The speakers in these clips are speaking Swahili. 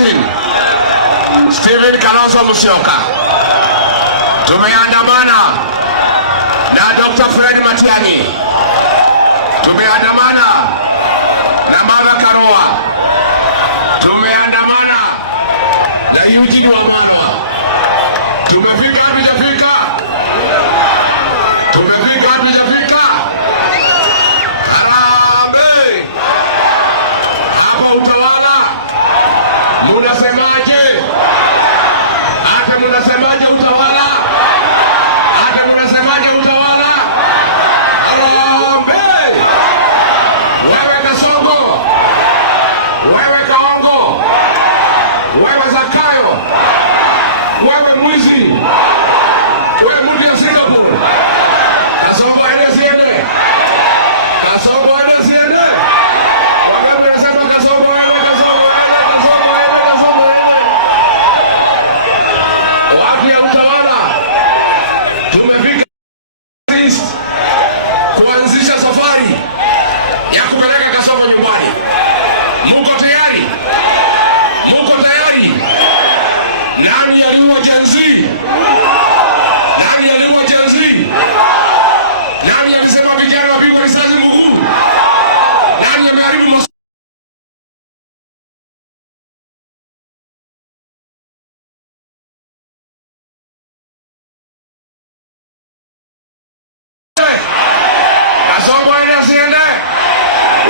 Cousin Stephen Kalonzo Musyoka. Tumeandamana na Dr. Fred Matiang'i. Tumeandamana na Martha Karua. Tumeandamana na Eugene Wamalwa. Tumefika hatujafika? Tumefika hatujafika? Harambee! Hapa utawala munasemaje? Hata munasemaje utawala? Hata munasemaje utawala? Harambee! Wewe Kasongo, wewe Kaongo, wewe Zakayo, wewe mwizi, wewe mudi ya Singapore. Kasongo aende asiende? Kasongo aende asiende? Wangapi wanasema Kasongo aende, Kasongo aende, Kasongo aende, Kasongo aende? Wapi ya utawala? Tumefika kuanzisha safari ya kupeleka Kasongo nyumbani. Muko tayari? Muko tayari? Nani aliua Gen Z? Nani aliua Gen Z? Nani alisema vijana wapigwe risasi mguu? Nani ameharibu Kasongo aende asiende?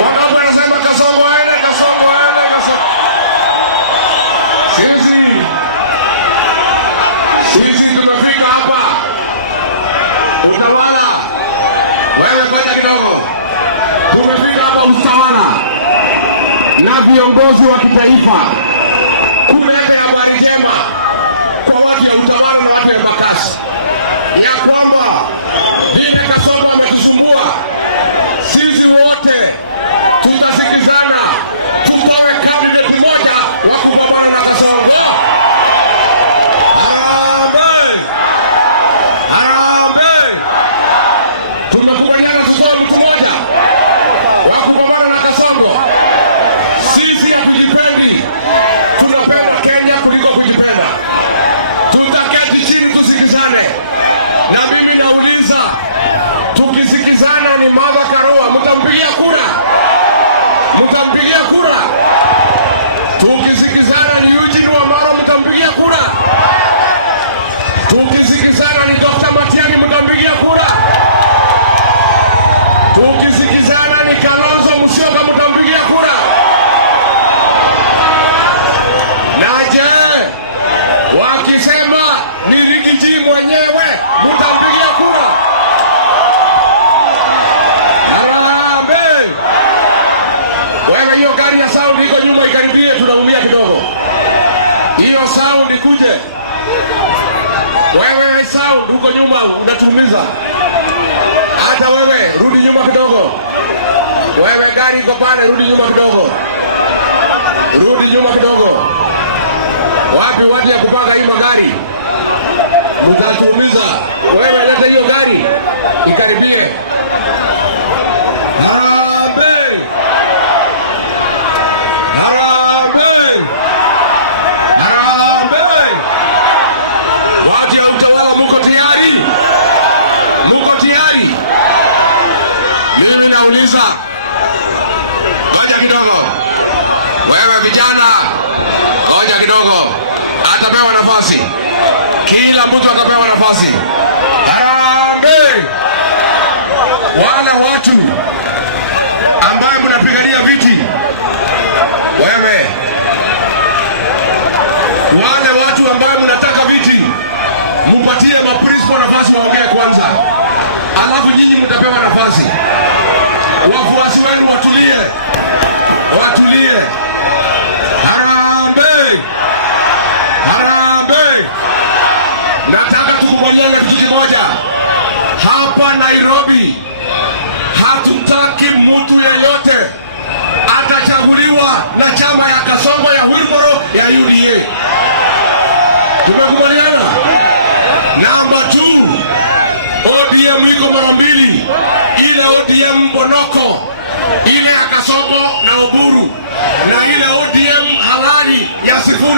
Wangapi wanasema Kasongo aende, Kasongo aende, Kasongo? Sisi tunafika hapa. Utawala. Wewe kwenda kidogo. Tumefika hapa utawala na viongozi wa kitaifa. Kumleta habari njema kwa watu ya utawala na watu ya Embakasi ya kwamba Bibi Kasongo ametusumbua. Sisi wote tutasikizana, tutoe kabineti moja wa kupambana na Kasongo. Harambee! Harambee! Tumekubaliana tutoe mtu mmoja wa kupambana na Kasongo. Sisi hatujipendi, tunapenda Kenya kuliko kujipenda. Tutaketi chini tusikizane. Na mimi nauliza, tukisikizana ni Martha Karua, mtampigia kura? Mtampigia kura? Tukisikizana ni Eugene Wamalwa, mtampigia kura? Tukisikizana ni Dr. Matiang'i, mtampigia kura? Tukisikizana ni Kalonzo Musyoka, mtampigia kura? Na je, wakisema ni Rigiji mwenyewe, mtampigia kura? Harambee! Wewe hiyo gari ya sound iko nyuma, ikaribie, tunaumia kidogo. Hiyo sound ikuje. Wewe sound uko nyuma unatumiza. Hata wewe rudi nyuma kidogo. Wewe gari iko pale, rudi nyuma kidogo. Rudi nyuma kidogo. Wapi watu ya kupanga hii magari? Mtatumiza. Wewe leta hiyo gari ikaribie. Harambee! Harambee! Harambee! Watu ya utawala muko tayari? Muko tayari? Mimi nauliza, ngoja kidogo. Wewe vijana, ngoja kidogo. Atapewa nafasi. Kila mtu atapewa nafasi. Harambee! Wale watu ambaye mnapigania viti, wewe, wale watu ambaye mnataka viti, mupatie maprinsipal nafasi waongee kwanza, alafu nyinyi mtapewa nafasi. Wafuasi wenu watulie, watulie. Harambee! Harambee! Nataka tukubaliane kitu kimoja. Hapa Nairobi hatutaki mtu yeyote atachaguliwa na chama ya Kasongo, ya Wilbaro, ya UDA. Tumekubaliana? Namba 2, ODM iko mara mbili. Ile ODM Mbonoko, ile ya Kasongo na Oburu, na ile ODM halali ya Sifuna.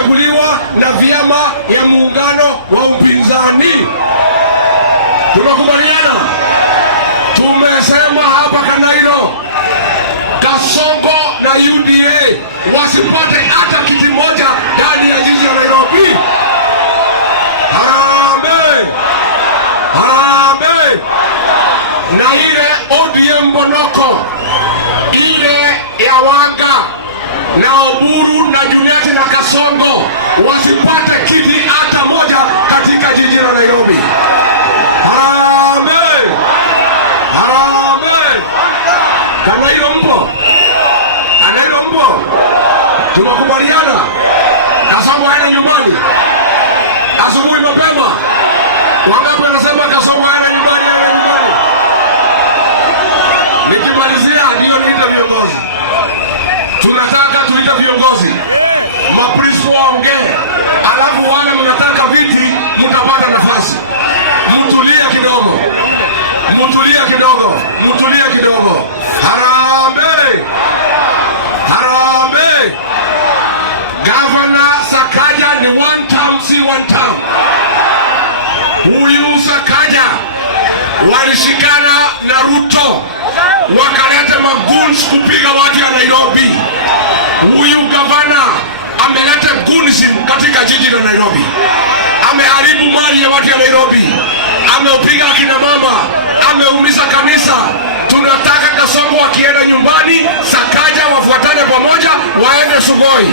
imechaguliwa na vyama ya muungano wa upinzani. Tunakubaliana, tumesema hapa Kanairo, Kasongo na UDA wasipate hata kiti moja ndani ya jiji la Nairobi. Harambee! Harambee! Na ile ODM Monoko, ile ya Wanga na Oburu na Juliet na Kasongo wasipate kiti hata moja katika jiji la Nairobi. Harambee! Harambee! Kanairo mpo? Kanairo mpo? Tunakubaliana? Kasongo aende nyumbani asubuhi mapema. Wangapi wanasema Kasongo aende nyumbani? Nikimalizia ndio niita viongozi. Tunataka tuita viongozi, mapristo waongee, alafu wale mnataka viti mtapata nafasi. Mtulia kidogo, mtulia kidogo, mtulia kidogo. Harambee! Harambee! Gavana Sakaja ni one term, si one term. Huyu Sakaja walishikana na Ruto wakaleta maguns kupiga watu ya Nairobi. Huyu gavana ameleta gunism katika jiji la Nairobi, ameharibu mali ya watu ya Nairobi, ameupiga akina mama, ameumiza kanisa. Tunataka Kasongo akienda nyumbani, Sakaja wafuatane pamoja, waende Sugoi.